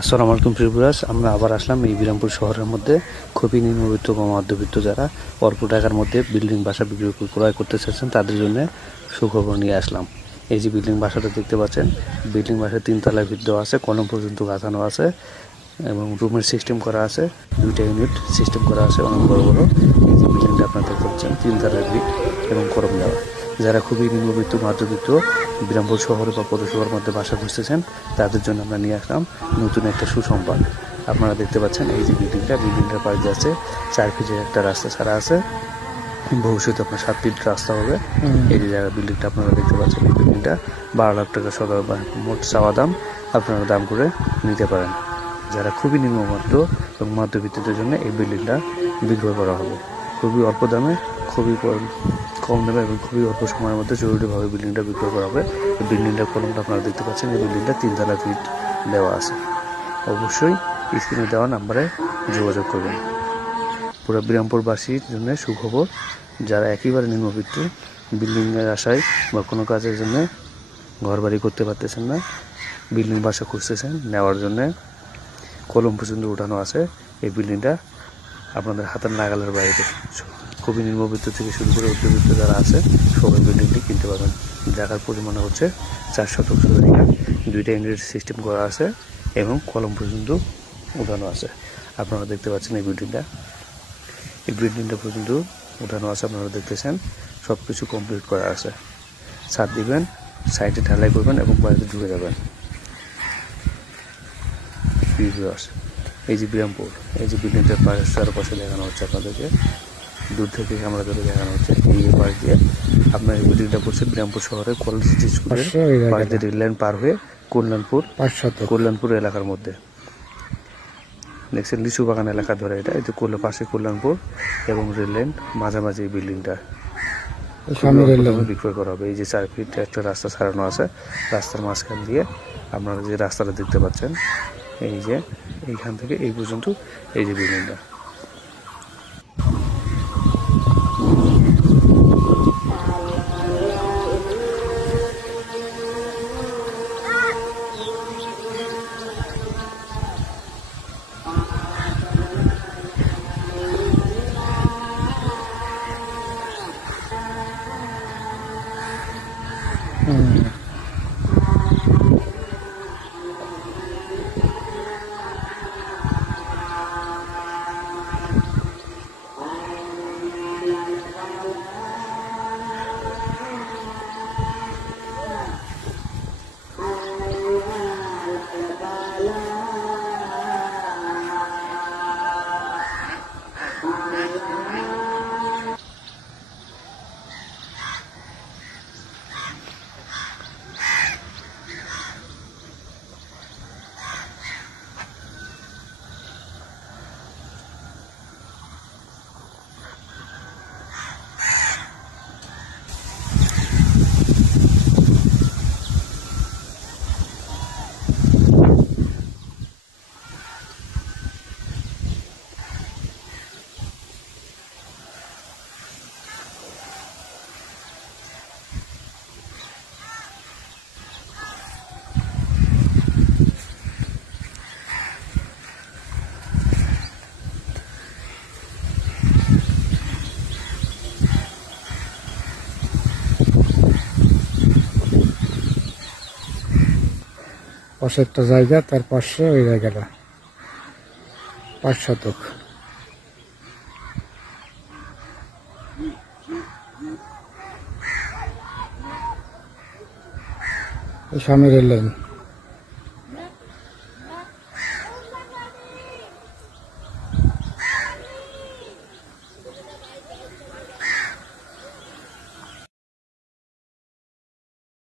আসসালামু আলাইকুম প্রিয়রাজ, আমরা আবার আসলাম এই বিরামপুর শহরের মধ্যে। খুবই নিম্নবিত্ত বা মধ্যবিত্ত যারা অল্প টাকার মধ্যে বিল্ডিং বাসা ক্রয় করতে চাচ্ছেন তাদের জন্য সুখবর নিয়ে আসলাম। এই যে বিল্ডিং বাসাটা দেখতে পাচ্ছেন, বিল্ডিং বাসা 3 তলায় ভিত দেওয়া আছে, কলম পর্যন্ত গাঁথানো আছে এবং রুমের সিস্টেম করা আছে, 2টা ইউনিট সিস্টেম করা আছে অনেক বড় বড়। এই যে বিল্ডিংটা আপনারা দেখতে পাচ্ছেন 3 তলায় ভিত এবং কলম দেওয়া। যারা খুবই নিম্নবিত্ত মধ্যবিত্ত বিরামপুর শহরে বা পৌরসভার মধ্যে বাসা খুঁজতেছেন তাদের জন্য আমরা নিয়ে আসলাম নতুন একটা সুসংবাদ। আপনারা দেখতে পাচ্ছেন এই যে বিল্ডিংটার পাশ দিয়ে আছে 4 ফিটের একটা রাস্তা ছাড়া আছে। ভবিষ্যতে আপনার 7 ফিট রাস্তা হবে। এই যে জায়গা বিল্ডিংটা আপনারা দেখতে পাচ্ছেন, এই বিল্ডিংটা 12 লাখ টাকা সদর মোট চাওয়া দাম, আপনারা দাম করে নিতে পারেন। যারা খুবই নিম্নমধ্য এবং মধ্যবিত্তদের জন্য এই বিল্ডিংটা বিক্রয় করা হবে খুবই অল্প দামে, খুবই কম দামে এবং খুবই অল্প সময়ের মধ্যে জরুরিভাবে বিল্ডিংটা বিক্রয় করা হবে। এই বিল্ডিংটার কলমটা আপনারা দেখতে পাচ্ছেন, এই বিল্ডিংটা 3 তলা ফিট দেওয়া আছে। অবশ্যই স্ক্রিনে দেওয়া নাম্বারে যোগাযোগ করবেন। পুরো বিরামপুরবাসীর জন্য সুখবর, যারা একেবারে নিম্নবিত্ত বিল্ডিংয়ের আশায় বা কোনো কাজের জন্য ঘর বাড়ি করতে পারতেছেন না, বিল্ডিং বাসা খুঁজতেছেন নেওয়ার জন্য, কলম পর্যন্ত উঠানো আছে। এই বিল্ডিংটা আপনাদের হাতের নাগালের বাইরে। খুবই নিম্নবিত্ত থেকে শুরু করে উচ্চবিত্ত যারা আছে সবাই বিল্ডিংটি কিনতে পারবেন। জায়গার পরিমাণ হচ্ছে 4 শতক জায়গা, 2টা ইউনিট সিস্টেম করা আছে এবং কলম পর্যন্ত উঠানো আছে। আপনারা দেখতে পাচ্ছেন এই বিল্ডিংটা পর্যন্ত উঠানো আছে, আপনারা দেখতেছেন সব কিছু কমপ্লিট করা আছে। ছাদ দিবেন, সাইডে ঢালাই করবেন এবং বাড়িতে ঢুকে যাবেন। এই যে বিরামপুর, এই যে বিল্ডিংটার চারপাশে দেখানো হচ্ছে আপনাদেরকে, দূর থেকে ক্যামেরা ধরে দেখানো হচ্ছে। এই পাশ দিয়ে আপনার এই বিল্ডিংটা পড়ছে বিরামপুর শহরের কলেজ স্কুলের পাশ দিয়ে রেল লাইন পার হয়ে কল্যাণপুর এলাকার মধ্যে দেখছেন, লিচু বাগান এলাকা ধরে এটা। এই যে পাশে কল্যাণপুর এবং রেল লাইন মাঝামাঝি এই বিল্ডিংটা বিক্রয় করা হবে। এই যে 4 ফিট একটা রাস্তা ছাড়ানো আছে, রাস্তার মাঝখান দিয়ে আপনারা যে রাস্তাটা দেখতে পাচ্ছেন, এই যে এইখান থেকে এই পর্যন্ত এই যে বিল্ডিংটা। পাশে একটা জায়গা, তার পাশে ওই জায়গাটা 5 শতক। সামনে রেল লাইন।